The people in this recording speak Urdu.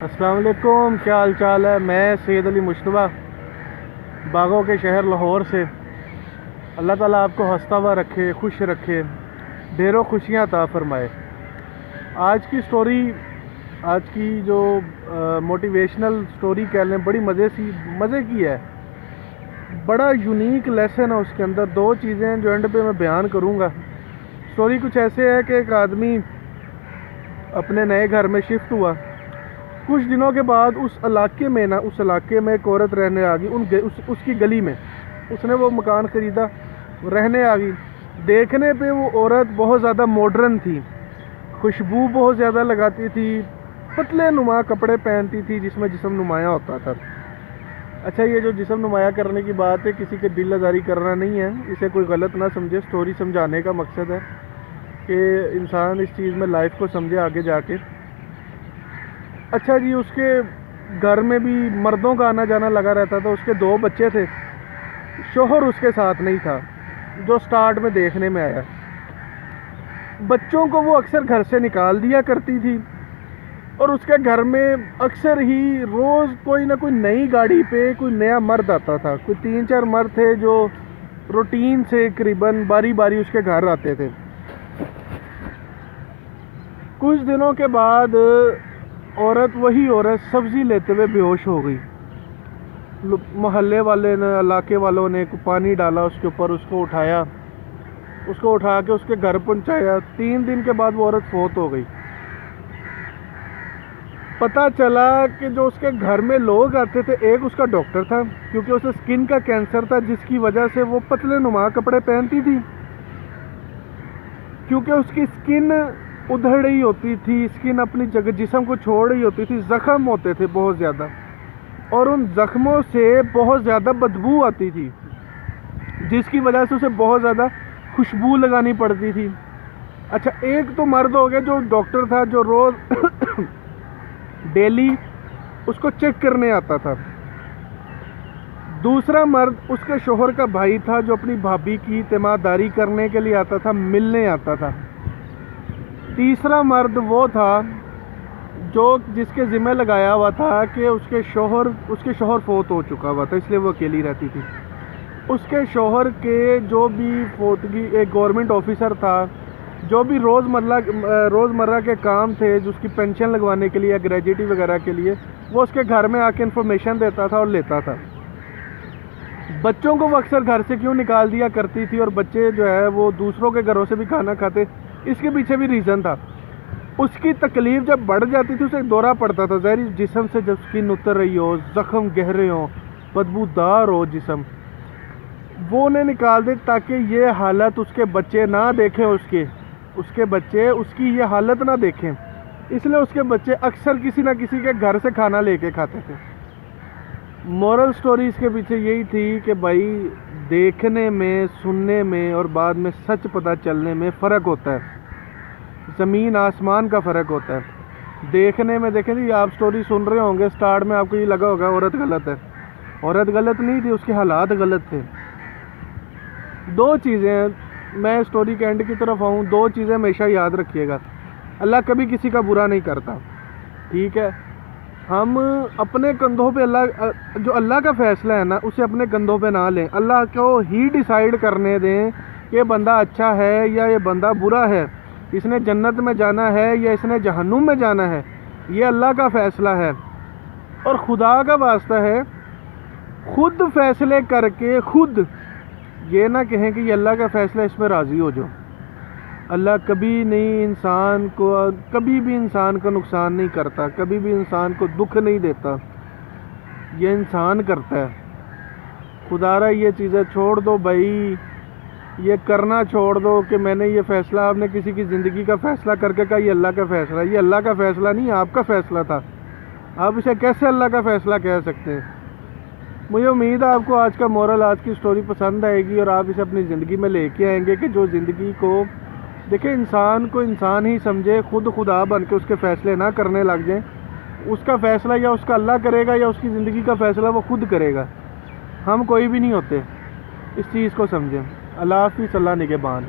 السلام علیکم، کیا حال چال ہے؟ میں سید علی مشتبہ باغوں کے شہر لاہور سے۔ اللہ تعالیٰ آپ کو ہنستا ہوا رکھے، خوش رکھے، ڈھیروں خوشیاں عطا فرمائے۔ آج کی سٹوری، آج کی جو موٹیویشنل سٹوری کہہ لیں، بڑی مزے کی ہے۔ بڑا یونیک لیسن ہے اس کے اندر۔ دو چیزیں جو اینڈ پہ میں بیان کروں گا۔ سٹوری کچھ ایسے ہے کہ ایک آدمی اپنے نئے گھر میں شفٹ ہوا۔ کچھ دنوں کے بعد اس علاقے میں ایک عورت رہنے آ گئی، اس کی گلی میں۔ اس نے وہ مکان خریدا، رہنے آ گئی۔ دیکھنے پہ وہ عورت بہت زیادہ ماڈرن تھی، خوشبو بہت زیادہ لگاتی تھی، پتلے نما کپڑے پہنتی تھی جس میں جسم نمایاں ہوتا تھا۔ اچھا، یہ جو جسم نمایاں کرنے کی بات ہے، کسی کے دل آزاری کرنا نہیں ہے، اسے کوئی غلط نہ سمجھے۔ سٹوری سمجھانے کا مقصد ہے کہ انسان اس چیز میں لائف کو سمجھے آگے جا کے۔ اچھا جی، اس کے گھر میں بھی مردوں کا آنا جانا لگا رہتا تھا۔ اس کے 2 بچے تھے، شوہر اس کے ساتھ نہیں تھا، جو سٹارٹ میں دیکھنے میں آیا۔ بچوں کو وہ اکثر گھر سے نکال دیا کرتی تھی، اور اس کے گھر میں اکثر ہی روز کوئی نہ کوئی نئی گاڑی پہ کوئی نیا مرد آتا تھا۔ کوئی 3-4 مرد تھے جو روٹین سے قریباً باری باری اس کے گھر آتے تھے۔ کچھ دنوں کے بعد وہی عورت سبزی لیتے ہوئے بے ہوش ہو گئی۔ محلے والے نے، علاقے والوں نے پانی ڈالا اس کے اوپر، اس کو اٹھا کے اس کے گھر پہنچایا۔ 3 دن کے بعد وہ عورت فوت ہو گئی۔ پتہ چلا کہ جو اس کے گھر میں لوگ آتے تھے، ایک اس کا ڈاکٹر تھا، کیونکہ اسے سکن کا کینسر تھا، جس کی وجہ سے وہ پتلے نما کپڑے پہنتی تھی، کیونکہ اس کی سکن ادھڑ رہی ہوتی تھی، سکن اپنی جگہ جسم کو چھوڑ رہی ہوتی تھی، زخم ہوتے تھے بہت زیادہ، اور ان زخموں سے بہت زیادہ بدبو آتی تھی، جس کی وجہ سے اسے بہت زیادہ خوشبو لگانی پڑتی تھی۔ اچھا، ایک تو مرد ہو گیا جو ڈاکٹر تھا، جو روز ڈیلی اس کو چیک کرنے آتا تھا۔ دوسرا مرد اس کے شوہر کا بھائی تھا، جو اپنی بھابھی کی تیمارداری کرنے کے لیے آتا تھا، ملنے آتا تھا۔ تیسرا مرد وہ تھا جس کے ذمہ لگایا ہوا تھا کہ اس کے شوہر فوت ہو چکا ہوا تھا، اس لیے وہ اکیلی رہتی تھی۔ اس کے شوہر کے جو بھی فوتگی، ایک گورنمنٹ آفیسر تھا، جو بھی روزمرہ کے کام تھے، جو اس کی پینشن لگوانے کے لیے، گریجویٹی وغیرہ کے لیے، وہ اس کے گھر میں آ کے انفارمیشن دیتا تھا اور لیتا تھا۔ بچوں کو وہ اکثر گھر سے کیوں نکال دیا کرتی تھی، اور بچے جو ہے وہ دوسروں کے گھروں سے بھی کھانا کھاتے، اس کے پیچھے بھی ریزن تھا۔ اس کی تکلیف جب بڑھ جاتی تھی، اسے دورہ پڑتا تھا، ظاہری جسم سے جب سکن اتر رہی ہو، زخم گہرے ہوں، بدبودار ہو جسم، وہ انہیں نکال دے تاکہ یہ حالت اس کے بچے نہ دیکھیں، اس کے بچے اس کی یہ حالت نہ دیکھیں۔ اس لیے اس کے بچے اکثر کسی نہ کسی کے گھر سے کھانا لے کے کھاتے تھے۔ مورل سٹوری اس کے پیچھے یہی تھی کہ بھائی، دیکھنے میں، سننے میں اور بعد میں سچ پتہ چلنے میں فرق ہوتا ہے، زمین آسمان کا فرق ہوتا ہے۔ دیکھنے میں، دیکھیں جی، آپ سٹوری سن رہے ہوں گے، سٹارٹ میں آپ کو یہ لگا ہوگا عورت غلط ہے۔ عورت غلط نہیں تھی، اس کے حالات غلط تھے۔ 2 چیزیں، میں سٹوری کے اینڈ کی طرف آؤں، 2 چیزیں ہمیشہ یاد رکھیے گا۔ اللہ کبھی کسی کا برا نہیں کرتا، ٹھیک ہے؟ ہم اپنے کندھوں پہ جو اللہ کا فیصلہ ہے نا، اسے اپنے کندھوں پہ نہ لیں۔ اللہ کو ہی ڈیسائیڈ کرنے دیں کہ یہ بندہ اچھا ہے یا یہ بندہ برا ہے، اس نے جنت میں جانا ہے یا اس نے جہنم میں جانا ہے، یہ اللہ کا فیصلہ ہے۔ اور خدا کا واسطہ ہے، خود فیصلے کر کے خود یہ نہ کہیں کہ یہ اللہ کا فیصلہ، اس میں راضی ہو جاؤ۔ اللہ کبھی بھی انسان کو نقصان نہیں کرتا، کبھی بھی انسان کو دکھ نہیں دیتا، یہ انسان کرتا ہے۔ خدا را یہ چیزیں چھوڑ دو بھائی، یہ کرنا چھوڑ دو کہ میں نے یہ فیصلہ، آپ نے کسی کی زندگی کا فیصلہ کر کے کہا یہ اللہ کا فیصلہ، یہ اللہ کا فیصلہ نہیں، آپ کا فیصلہ تھا۔ آپ اسے کیسے اللہ کا فیصلہ کہہ سکتے ہیں؟ مجھے امید ہے آپ کو آج کا مورل، آج کی سٹوری پسند آئے گی، اور آپ اسے اپنی زندگی میں لے کے آئیں گے کہ جو زندگی کو دیکھیں، انسان کو انسان ہی سمجھے، خود خدا بن کے اس کے فیصلے نہ کرنے لگ جائیں۔ اس کا فیصلہ یا اس کا اللہ کرے گا، یا اس کی زندگی کا فیصلہ وہ خود کرے گا۔ ہم کوئی بھی نہیں ہوتے، اس چیز کو سمجھیں۔ اللہ حافظ، اللہ نگہبان۔